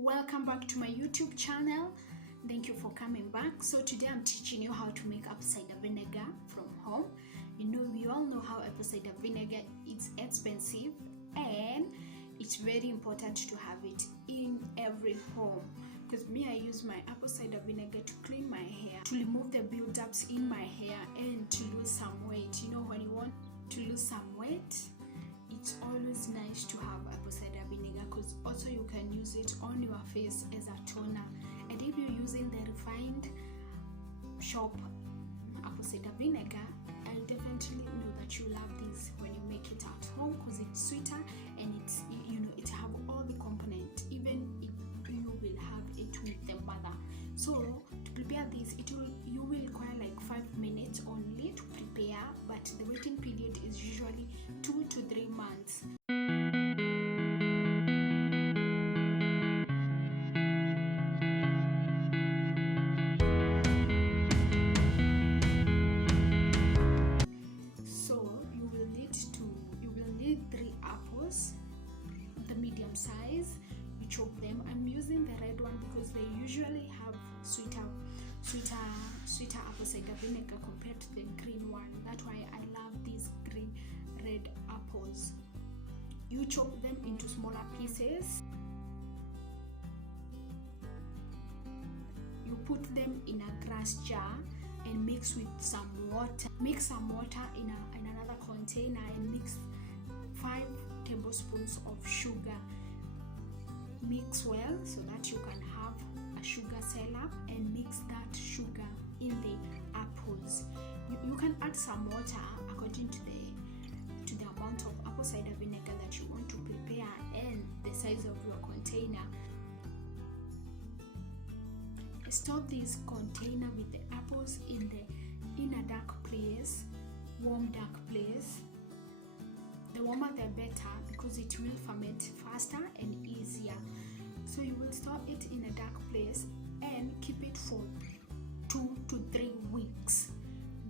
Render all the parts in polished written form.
welcome back to my YouTube channel. Thank you for coming back. So today I'm teaching you how to make apple cider vinegar from home. We all know how apple cider vinegar is expensive and it's very important to have it in every home. Because me, I use my apple cider vinegar to clean my hair, to remove the build-ups in my hair, and to lose some weight. When you want to lose some weight, it's always nice to have apple cider vinegar, because also you can use it on your face as a toner. And if you're using the refined shop apple cider vinegar, I definitely know that you love this when you make it at home, because it's sweeter and it's it have all the components, even if you will have it with the mother. So to prepare this, you will require like 5 minutes only to prepare, but the waiting period is usually 2 to 3 months. So you will need 3 apples, the medium size. You chop them. I'm using the red one because they usually have sweeter apple cider vinegar compared to the green one. That's why I love these red apples. You chop them into smaller pieces. You put them in a glass jar and mix with some water. Mix some water in another container and mix 5 tablespoons of sugar. Mix well so that you can have a sugar syrup, and mix that sugar in the apples. You can add some water according to the amount of apple cider vinegar that you want to prepare and the size of your container. Store this container with the apples in a dark place, warm dark place. The warmer the better, because it will ferment faster and easier. So you will store it in a dark place and keep it for 2 to 3 weeks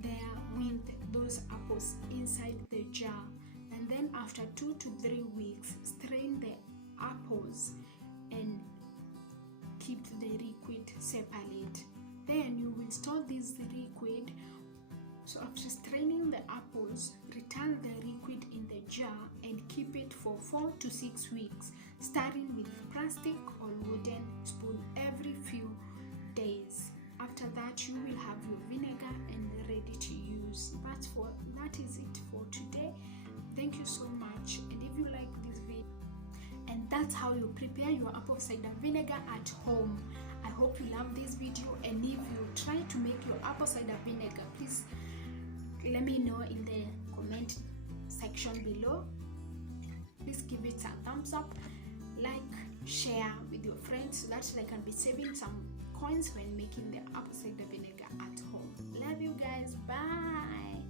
there with those apples inside the jar. And then after 2 to 3 weeks, strain the apples and keep the liquid separate. Then you will store this liquid. So after straining the apples, return the liquid in the jar and keep it for 4 to 6 weeks, starting with plastic or wooden spoon every few days. After that, you will have your vinegar and ready to use. That is it for today. Thank you so much. And if you like this video, and that's how you prepare your apple cider vinegar at home. I hope you love this video, and if you try to make your apple cider vinegar, please let me know in the comment section below. Please give it a thumbs up, like, share with your friends so that they can be saving some coins when making their apple cider vinegar at home. Love you guys. Bye.